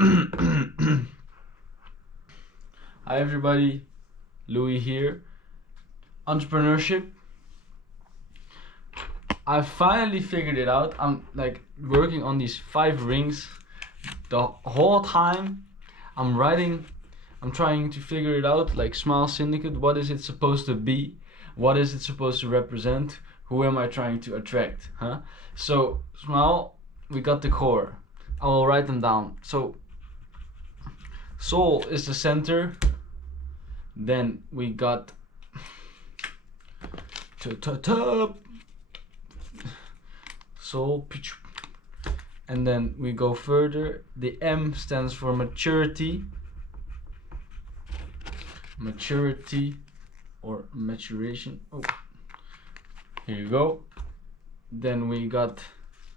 Hi everybody, Louis here. Entrepreneurship. I finally figured it out. I'm like working on these 5 rings the whole time. I'm trying to figure it out, like Smile Syndicate. What is it supposed to be? What is it supposed to represent? Who am I trying to attract? So Smile, we got the core. I will write them down. So soul is the center. Then we got soul, and then we go further. The M stands for maturity or maturation. Oh, here you go. Then we got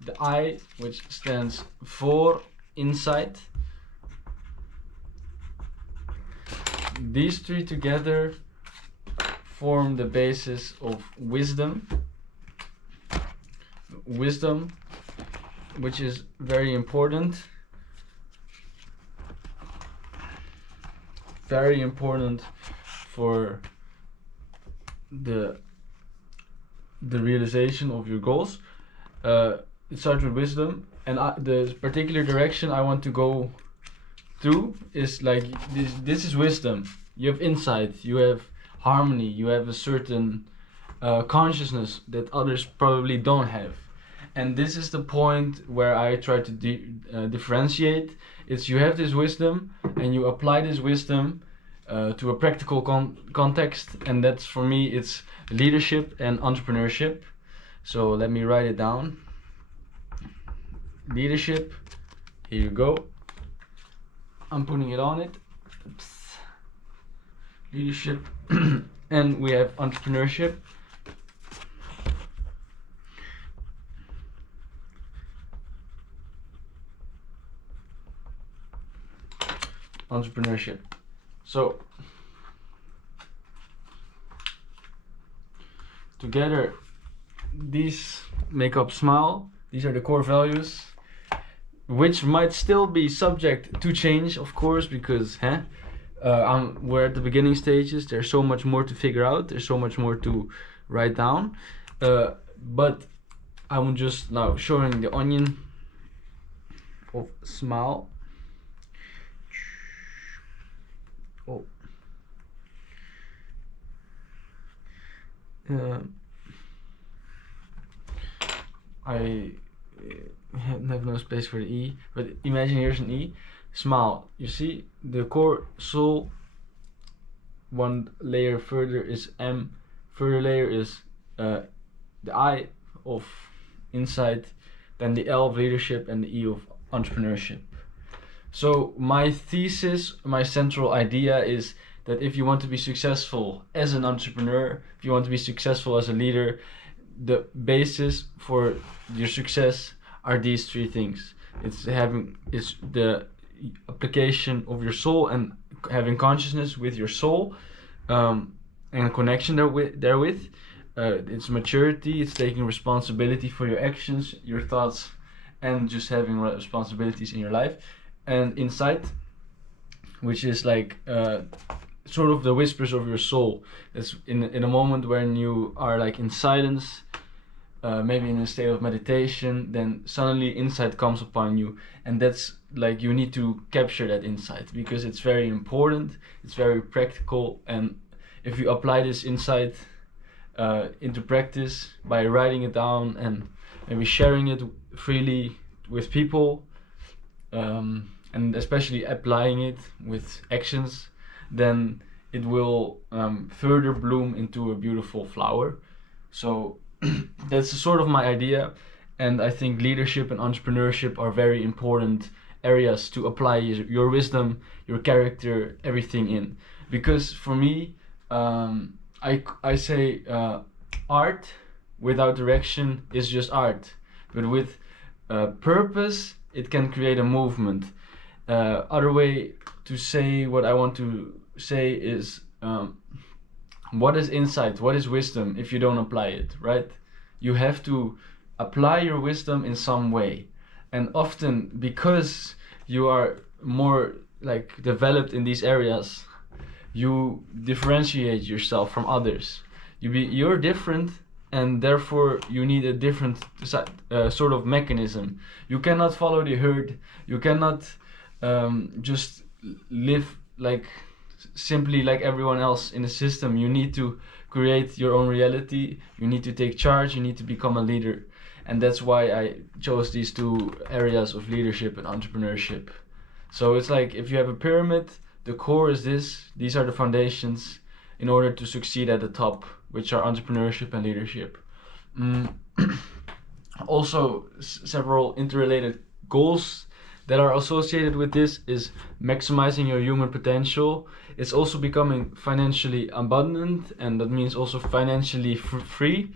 the I, which stands for insight. These 3 together form the basis of wisdom, which is very important for the realization of your goals. It starts with wisdom, and the particular direction I want to go through is like this is wisdom. You have insight, you have harmony, you have a certain consciousness that others probably don't have. And this is the point where I try to differentiate. It's you have this wisdom and you apply this wisdom to a practical context, and that's, for me, it's leadership and entrepreneurship. So let me write it down. Leadership, here you go. I'm putting it on it. Oops. Leadership. And we have entrepreneurship. So together these make up Smile. These are the core values, which might still be subject to change, of course, because we're at the beginning stages. There's so much more to figure out. There's so much more to write down. But I'm just now showing the onion of Smile. Oh. I have no space for the E, but imagine here's an E. Smile. You see the core soul. One layer further is M. Further layer is the I of insight. Then the L of leadership and the E of entrepreneurship. So my thesis, my central idea is that if you want to be successful as an entrepreneur, if you want to be successful as a leader, the basis for your success are these 3 things. It's the application of your soul and having consciousness with your soul, and a connection therewith. It's maturity. It's taking responsibility for your actions, your thoughts, and just having responsibilities in your life. And insight, which is like sort of the whispers of your soul. It's in a moment when you are like in silence, maybe in a state of meditation, then suddenly insight comes upon you, and that's like you need to capture that insight because it's very important, it's very practical, and if you apply this insight into practice by writing it down and maybe sharing it freely with people, and especially applying it with actions, then it will further bloom into a beautiful flower. So that's sort of my idea, and I think leadership and entrepreneurship are very important areas to apply your wisdom, your character, everything in. Because for me, I say art without direction is just art, but with purpose it can create a movement. Other way to say what I want to say is what is insight, what is wisdom if you don't apply it, right? You have to apply your wisdom in some way, and often because you are more like developed in these areas, you differentiate yourself from others. You're different, and therefore you need a different sort of mechanism. You cannot follow the herd. You cannot just live like simply like everyone else in the system. You need to create your own reality. You need to take charge. You need to become a leader. And that's why I chose these two areas of leadership and entrepreneurship. So it's like if you have a pyramid, the core is this. These are the foundations in order to succeed at the top, which are entrepreneurship and leadership. Also, several interrelated goals that are associated with this is maximizing your human potential. It's also becoming financially abundant, and that means also financially free,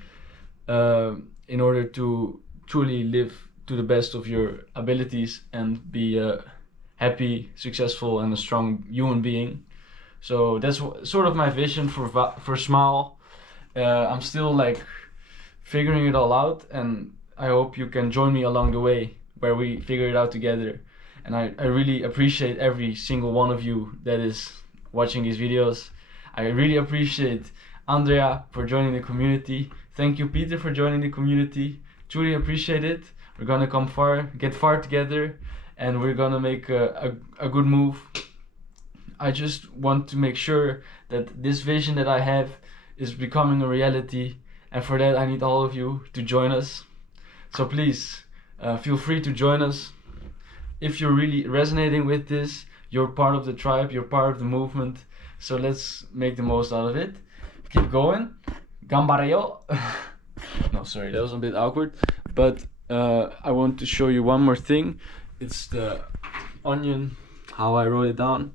in order to truly live to the best of your abilities and be a happy, successful, and a strong human being. So that's sort of my vision for Smile. I'm still like figuring it all out, and I hope you can join me along the way where we figure it out together. And I really appreciate every single one of you that is watching these videos. I really appreciate Andrea for joining the community. Thank you, Peter, for joining the community. Truly appreciate it. We're gonna come far, get far together, and we're gonna make a good move. I just want to make sure that this vision that I have is becoming a reality, and for that I need all of you to join us. So please feel free to join us. If you're really resonating with this, you're part of the tribe, you're part of the movement. So let's make the most out of it. Keep going. GANBARRE-YO. No, sorry, that was a bit awkward. But I want to show you one more thing. It's the onion, how I wrote it down.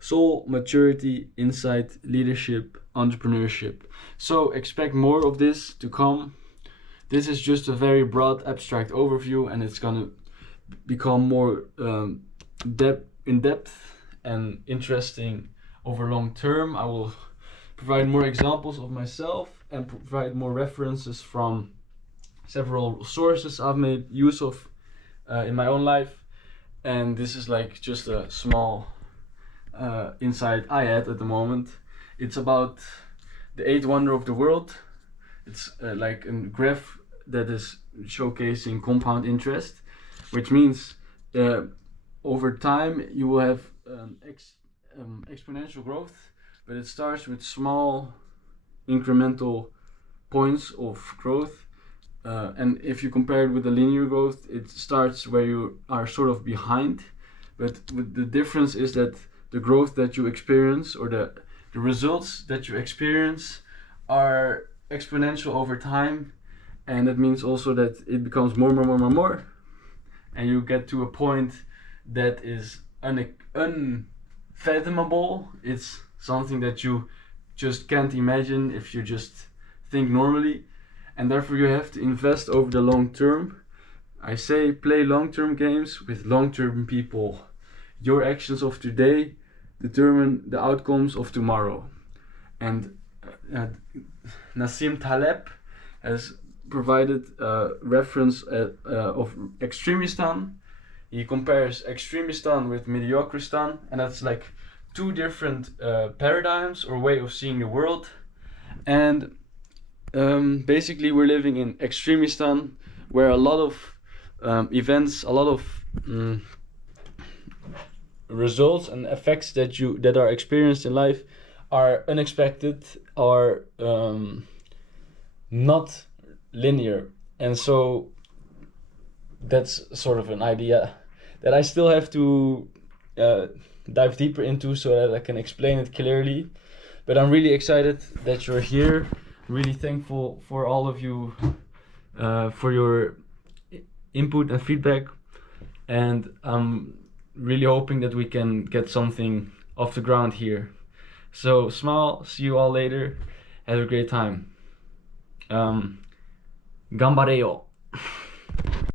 Soul, maturity, insight, leadership, entrepreneurship. So expect more of this to come. This is just a very broad, abstract overview, and it's gonna become more in depth and interesting over long term. I will provide more examples of myself and provide more references from several sources I've made use of in my own life. And this is like just a small insight I had at the moment. It's about the 8th wonder of the world. It's like a graph that is showcasing compound interest, which means over time you will have exponential growth, but it starts with small incremental points of growth. And if you compare it with the linear growth, it starts where you are sort of behind, but the difference is that the growth that you experience, or the results that you experience, are exponential over time. And that means also that it becomes more, and you get to a point that is unfathomable. It's something that you just can't imagine if you just think normally, and therefore you have to invest over the long term. I say play long-term games with long-term people. Your actions of today determine the outcomes of tomorrow. And Nassim Taleb has provided a reference of Extremistan. He compares Extremistan with Mediocristan, and that's like two different paradigms or way of seeing the world. And basically we're living in Extremistan, where a lot of events, a lot of results and effects that are experienced in life are unexpected, are not linear. And so that's sort of an idea that I still have to dive deeper into so that I can explain it clearly. But I'm really excited that you're here. Really thankful for all of you for your input and feedback, and I'm really hoping that we can get something off the ground here. So Smile, see you all later. Have a great time. GANBARRE-YO.